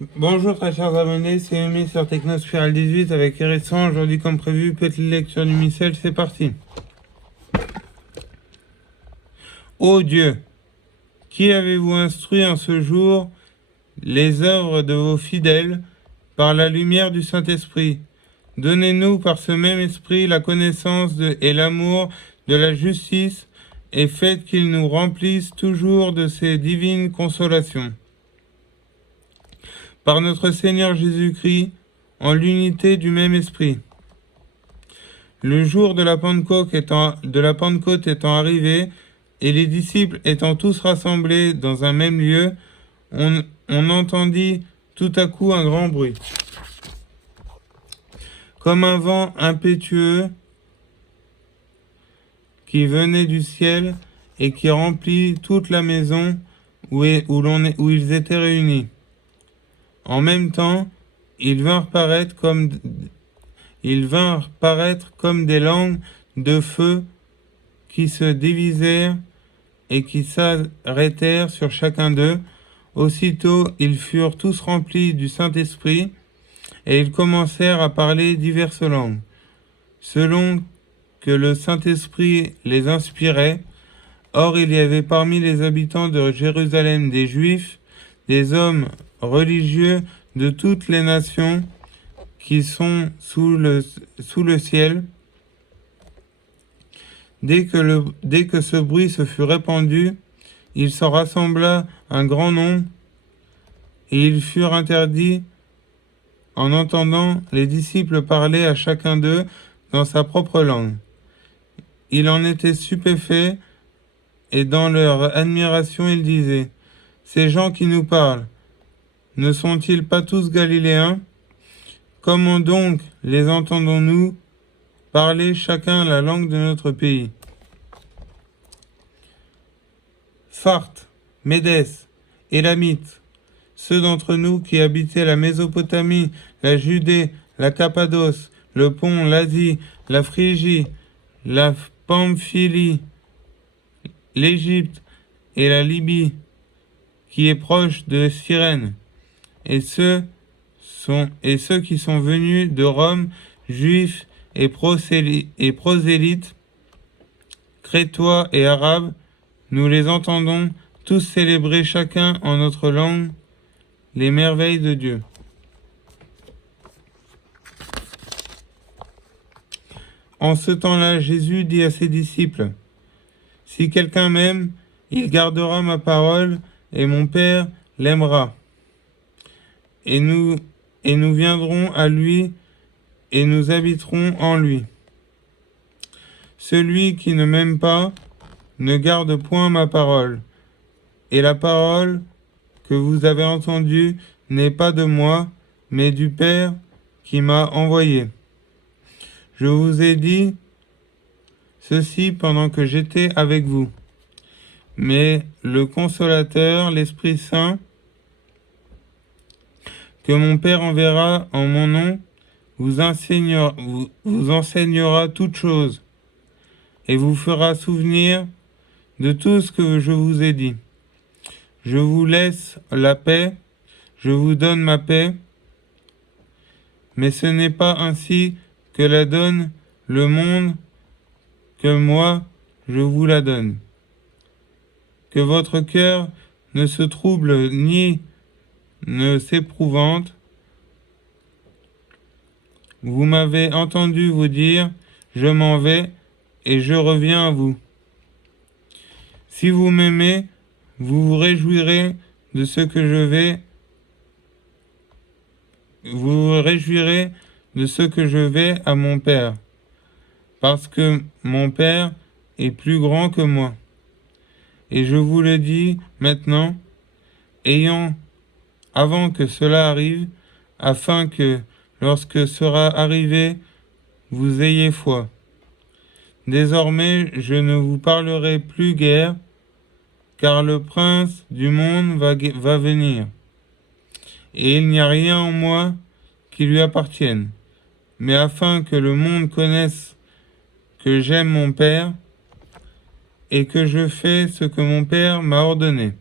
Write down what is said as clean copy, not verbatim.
Bonjour très chers abonnés, c'est Umi sur Technospiral 18 avec Hérisson. Aujourd'hui comme prévu, petite lecture du missel, c'est parti. Ô Dieu, qui avez-vous instruit en ce jour les œuvres de vos fidèles par la lumière du Saint-Esprit? Donnez-nous par ce même esprit la connaissance et l'amour de la justice et faites qu'il nous remplisse toujours de ses divines consolations. Par notre Seigneur Jésus-Christ, en l'unité du même esprit. Le jour de la Pentecôte étant arrivé, et les disciples étant tous rassemblés dans un même lieu, on entendit tout à coup un grand bruit, comme un vent impétueux qui venait du ciel et qui remplit toute la maison où ils étaient réunis. En même temps, ils vinrent paraître comme des langues de feu qui se divisèrent et qui s'arrêtèrent sur chacun d'eux. Aussitôt, ils furent tous remplis du Saint-Esprit et ils commencèrent à parler diverses langues, selon que le Saint-Esprit les inspirait. Or, il y avait parmi les habitants de Jérusalem des Juifs, des hommes religieux de toutes les nations qui sont sous le ciel. Dès que ce bruit se fut répandu, il s'en rassembla un grand nombre, et ils furent interdits en entendant les disciples parler à chacun d'eux dans sa propre langue. Ils en étaient stupéfaits, et dans leur admiration ils disaient: ces gens qui nous parlent, ne sont-ils pas tous galiléens? Comment donc les entendons-nous parler chacun la langue de notre pays? Parthes, Médès, Élamites, ceux d'entre nous qui habitaient la Mésopotamie, la Judée, la Cappadoce, le Pont, l'Asie, la Phrygie, la Pamphylie, l'Égypte et la Libye, qui est proche de Cyrène, et ceux qui sont venus de Rome, juifs et prosélytes, crétois et arabes, nous les entendons tous célébrer chacun en notre langue les merveilles de Dieu. En ce temps-là, Jésus dit à ses disciples: si quelqu'un m'aime, il gardera ma parole, et mon Père l'aimera. Et nous viendrons à lui, et nous habiterons en lui. Celui qui ne m'aime pas ne garde point ma parole, et la parole que vous avez entendue n'est pas de moi, mais du Père qui m'a envoyé. Je vous ai dit ceci pendant que j'étais avec vous. Mais le Consolateur, l'Esprit Saint, que mon Père enverra en mon nom, vous enseignera toutes choses, et vous fera souvenir de tout ce que je vous ai dit. Je vous laisse la paix, je vous donne ma paix, mais ce n'est pas ainsi que la donne le monde, que moi je vous la donne. Que votre cœur ne se trouble ni ne s'épouvante. Vous m'avez entendu vous dire: je m'en vais et je reviens à vous. Si vous m'aimez, vous vous réjouirez de ce que je vais. Vous vous réjouirez de ce que je vais à mon Père, parce que mon Père est plus grand que moi. Et je vous le dis maintenant, avant que cela arrive, afin que, lorsque sera arrivé, vous ayez foi. Désormais, je ne vous parlerai plus guère, car le prince du monde va venir. Et il n'y a rien en moi qui lui appartienne. Mais afin que le monde connaisse que j'aime mon Père, et que je fais ce que mon Père m'a ordonné.